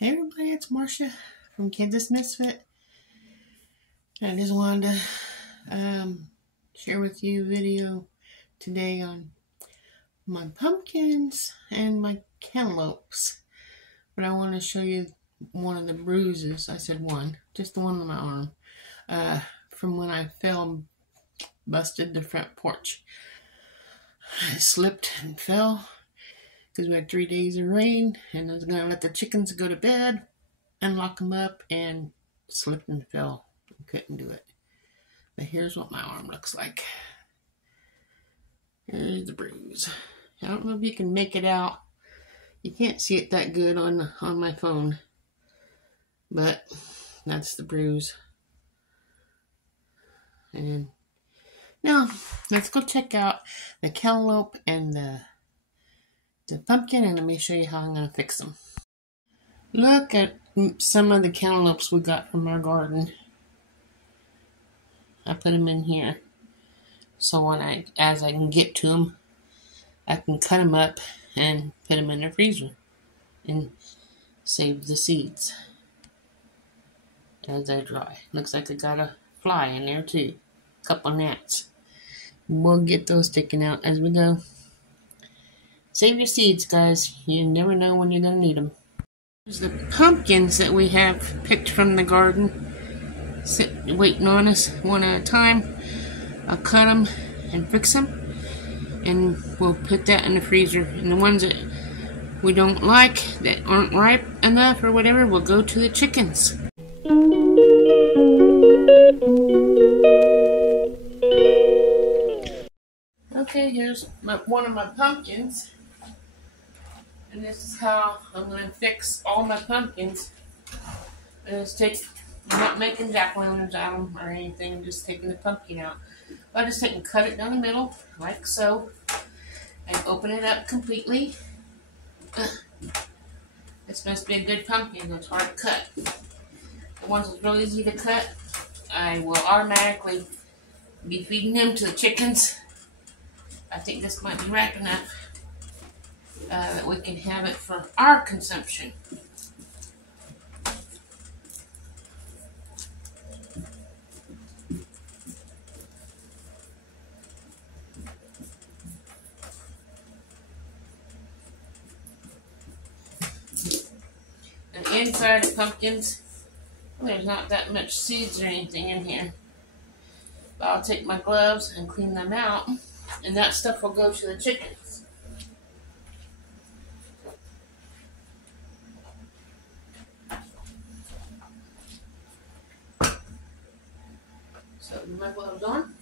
Hey everybody, it's Marcia from Kansas Misfit. I just wanted to share with you a video today on my pumpkins and my cantaloupes. But I want to show you one of the bruises. I said one, just the one on my arm, from when I fell and busted the front porch. I slipped and fell because we had 3 days of rain, and I was going to let the chickens go to bed and lock them up, and slipped and fell and couldn't do it. But here's what my arm looks like. Here's the bruise. I don't know if you can make it out. You can't see it that good on my phone, but that's the bruise. And now let's go check out the cantaloupe and the pumpkin, and let me show you how I'm going to fix them. Look at some of the cantaloupes we got from our garden. I put them in here so as I can get to them, I can cut them up and put them in the freezer and save the seeds as they dry. Looks like I got a fly in there too, a couple gnats. We'll get those taken out as we go. Save your seeds, guys. You never know when you're going to need them. Here's the pumpkins that we have picked from the garden, waiting on us one at a time. I'll cut them and fix them, and we'll put that in the freezer. And the ones that we don't like, that aren't ripe enough or whatever, will go to the chickens. Okay, here's one of my pumpkins. And this is how I'm going to fix all my pumpkins. I'm not making jack-o'-lanterns out of them or anything. I'm just taking the pumpkin out. I just take and cut it down the middle, like so, and open it up completely. This must be a good pumpkin. It's hard to cut. The ones that's really easy to cut, I will automatically be feeding them to the chickens. I think this might be ripe enough that we can have it for our consumption. And inside the pumpkins, there's not that much seeds or anything in here. But I'll take my gloves and clean them out, and that stuff will go to the chickens. So, put my gloves on.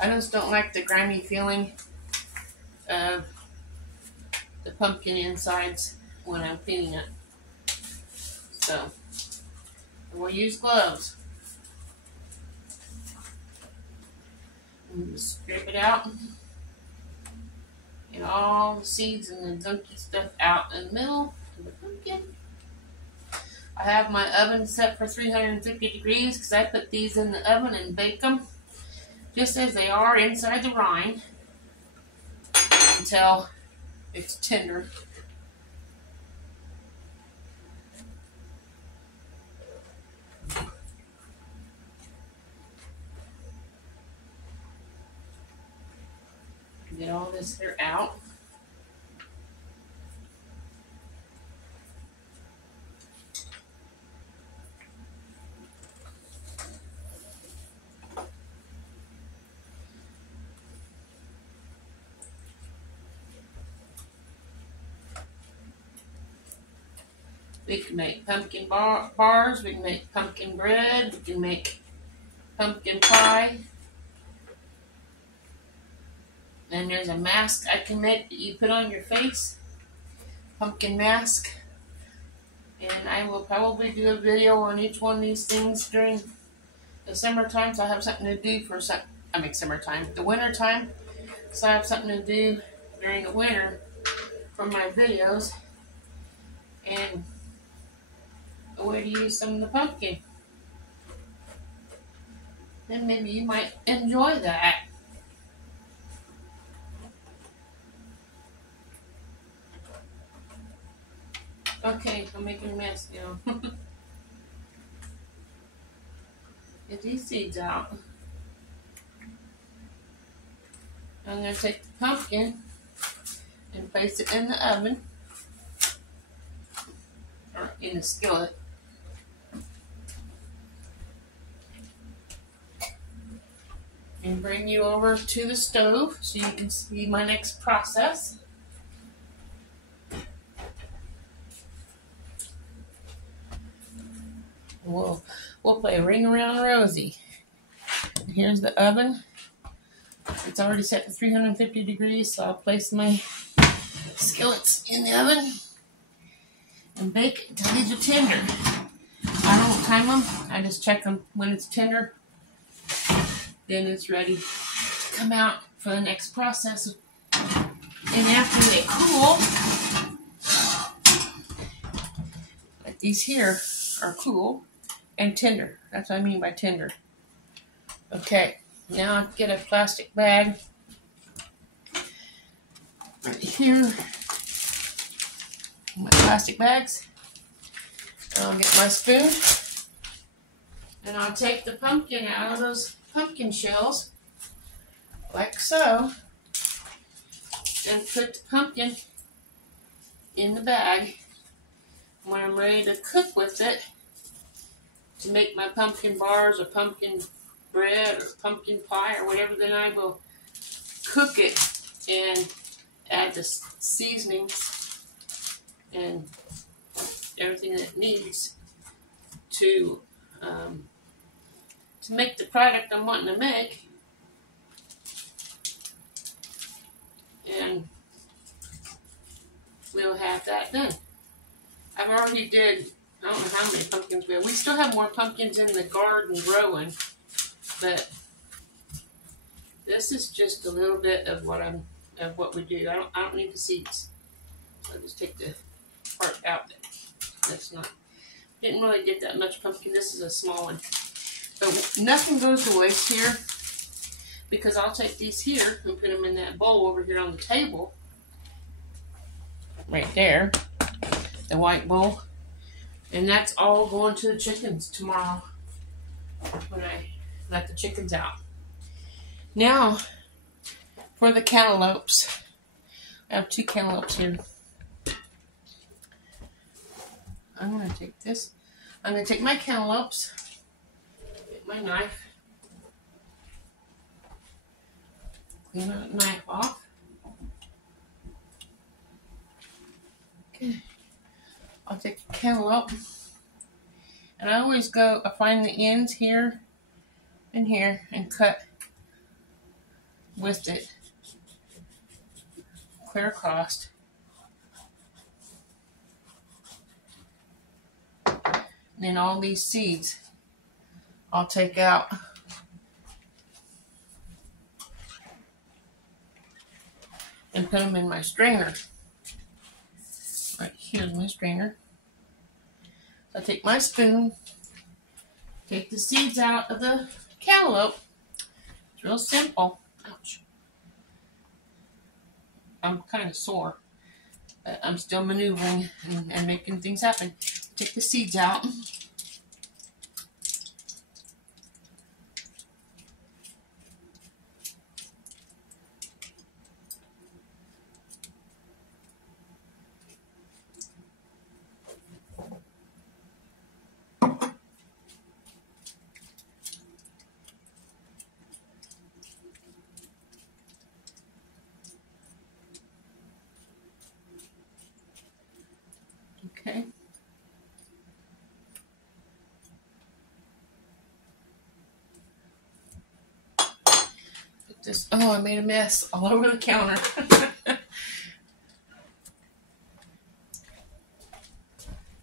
I just don't like the grimy feeling of the pumpkin insides when I'm cleaning it. So, we'll use gloves. And just scrape it out. Get all the seeds and the gunky stuff out in the middle of the pumpkin. I have my oven set for 350 degrees because I put these in the oven and bake them just as they are inside the rind until it's tender. Get all this here out. We can make pumpkin bars, we can make pumpkin bread, we can make pumpkin pie. And there's a mask I can make that you put on your face, pumpkin mask. And I will probably do a video on each one of these things during the summertime, so I have something to do for the winter time. So I have something to do during the winter for my videos. And a way to use some of the pumpkin. then maybe you might enjoy that. Okay, I'm making a mess now. Get these seeds out. I'm going to take the pumpkin and place it in the oven, or in the skillet. And bring you over to the stove so you can see my next process. We'll play Ring Around Rosie. Here's the oven. It's already set to 350 degrees, so I'll place my skillets in the oven and bake it until these are tender. I don't time them. I just check them when it's tender. Then it's ready to come out for the next process. And after they cool, like these here are cool and tender. That's what I mean by tender. Okay, now I get a plastic bag right here. My plastic bags. I'll get my spoon and I'll take the pumpkin out of those pumpkin shells, like so, and put the pumpkin in the bag. When I'm ready to cook with it, to make my pumpkin bars or pumpkin bread or pumpkin pie or whatever, then I will cook it and add the seasonings and everything that it needs to make the product I'm wanting to make. And we'll have that done. I've already did, I don't know how many pumpkins we have. We still have more pumpkins in the garden growing, but this is just a little bit of what we do. I don't need the seeds. I'll just take the part out. That's not, didn't really get that much pumpkin. This is a small one. But nothing goes to waste here, because I'll take these here and put them in that bowl over here on the table. Right there. The white bowl. And that's all going to the chickens tomorrow when I let the chickens out. Now, for the cantaloupes. I have 2 cantaloupes here. I'm going to take this. I'm going to take my cantaloupes, get my knife, clean that knife off. Okay. I'll take the cantaloupe, and I always I find the ends here and here and cut with it clear across. And then all these seeds I'll take out. And put them in my strainer. Right, here's my strainer. So I take my spoon, take the seeds out of the cantaloupe. It's real simple. Ouch. I'm kind of sore, but I'm still maneuvering and making things happen. Take the seeds out. Okay. Put this, oh, I made a mess all over the counter.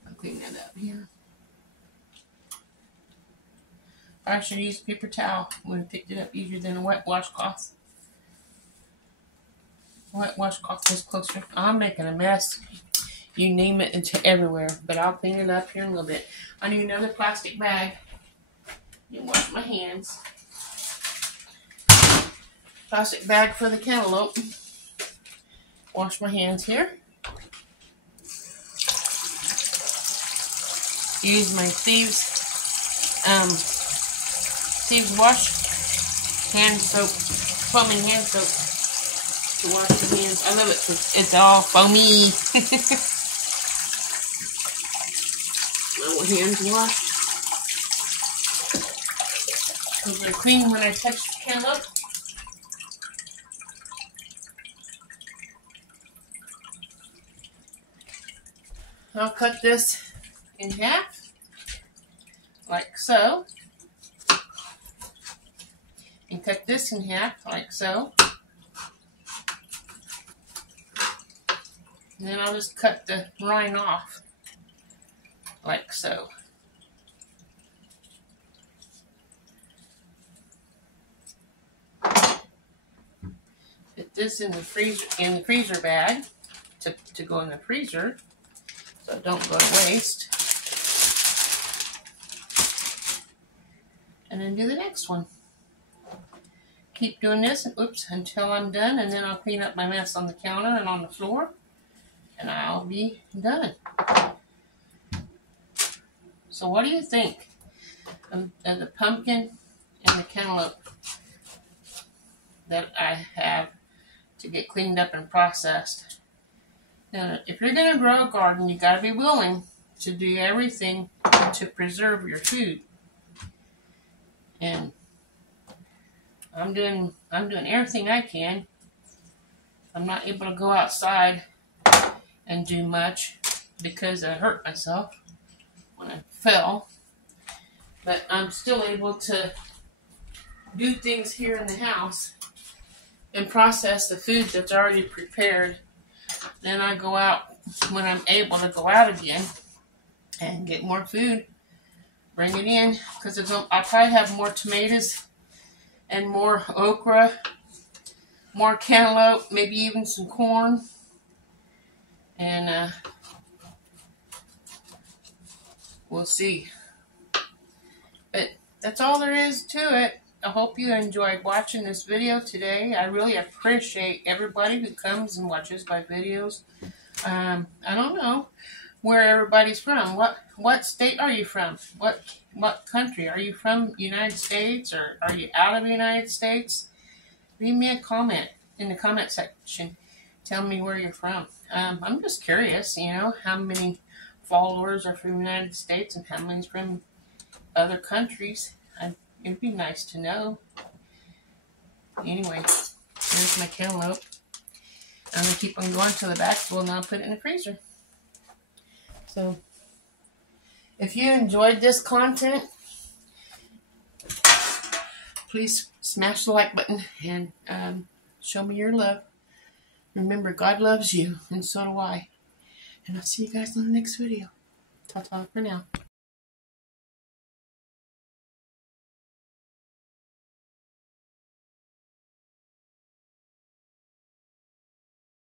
I'll clean that up here. I should use a paper towel. I would have picked it up easier than a wet washcloth. A wet washcloth is closer. I'm making a mess. You name it, into everywhere. But I'll clean it up here in a little bit. I need another plastic bag. You wash my hands. plastic bag for the cantaloupe. Wash my hands here. Use my thieves wash hand soap, foaming hand soap to wash the hands. I love it because it's all foamy. Little hands wash. Because they're clean when I touch the cantaloupe. I'll cut this in half, like so, and cut this in half, like so, and then I'll just cut the rind off, like so. Put this in the freezer bag to go in the freezer, so it don't go to waste. And then do the next one. Keep doing this, until I'm done, and then I'll clean up my mess on the counter and on the floor, and I'll be done. So what do you think of the pumpkin and the cantaloupe that I have to get cleaned up and processed? Now, if you're going to grow a garden, you got to be willing to do everything to preserve your food. And I'm doing everything I can. I'm not able to go outside and do much because I hurt myself when I fell. But I'm still able to do things here in the house and process the food that's already prepared. Then I go out when I'm able to go out again and get more food. Bring it in, because I'll probably have more tomatoes and more okra, more cantaloupe, maybe even some corn. And we'll see. But that's all there is to it. I hope you enjoyed watching this video today. I really appreciate everybody who comes and watches my videos. I don't know where everybody's from. What state are you from? What country? Are you from the United States, or are you out of the United States? Leave me a comment in the comment section. Tell me where you're from. I'm just curious, how many followers are from the United States and how many's from other countries. It'd be nice to know. Anyway, here's my cantaloupe. I'm going to keep on going till the back's full, and I'll put it in the freezer. So, if you enjoyed this content, please smash the like button and show me your love. Remember, God loves you, and so do I. And I'll see you guys in the next video. Ta-ta for now.